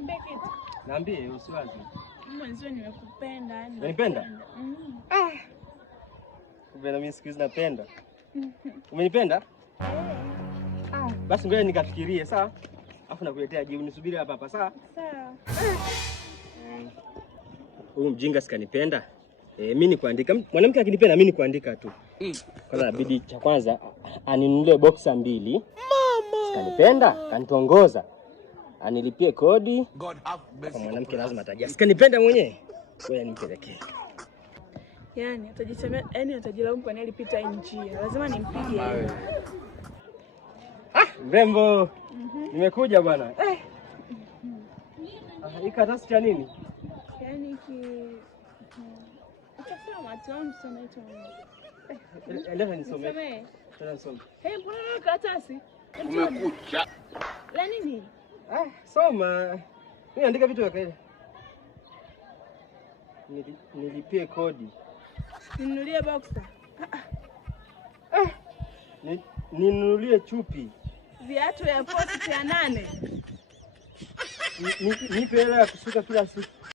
Nikwambie kitu. Niambie usiwazi. Mwanzo nimekupenda yani. Unanipenda? Kumbe na mimi siku hizi napenda. Umenipenda? Basi ngoja nikafikirie, sawa? Alafu nakuletea jibu, nisubiri hapa hapa, sawa? Sawa. Huyu mjinga sikanipenda. Mimi ni kuandika. Mwanamke akinipenda mimi ni kuandika tu. Kwanza inabidi cha kwanza aninunulie boxer 2. Mama. Sikanipenda, kanitongoza. Anilipie kodi. Kwa mwanamke lazima atajia. Sikanipenda mwenyewe. Ngoja nimpelekee. Yaani atajisemea, yani atajilaumu kwa nini alipita hii njia. Lazima nimpige yeye. Mrembo. Nimekuja bwana. Hii karatasi cha nini? Yaani utasema watu wangu sana hicho. Eleza nisome. Tena nisome. Mbona una karatasi? Umekucha. La nini? Soma. Mimi andika vitu vya kawaida. Nilipie kodi. Ninunulie boxer. Ninunulie chupi. Viatu ya posti ya 8. Nipe hela ya kusuka kila siku.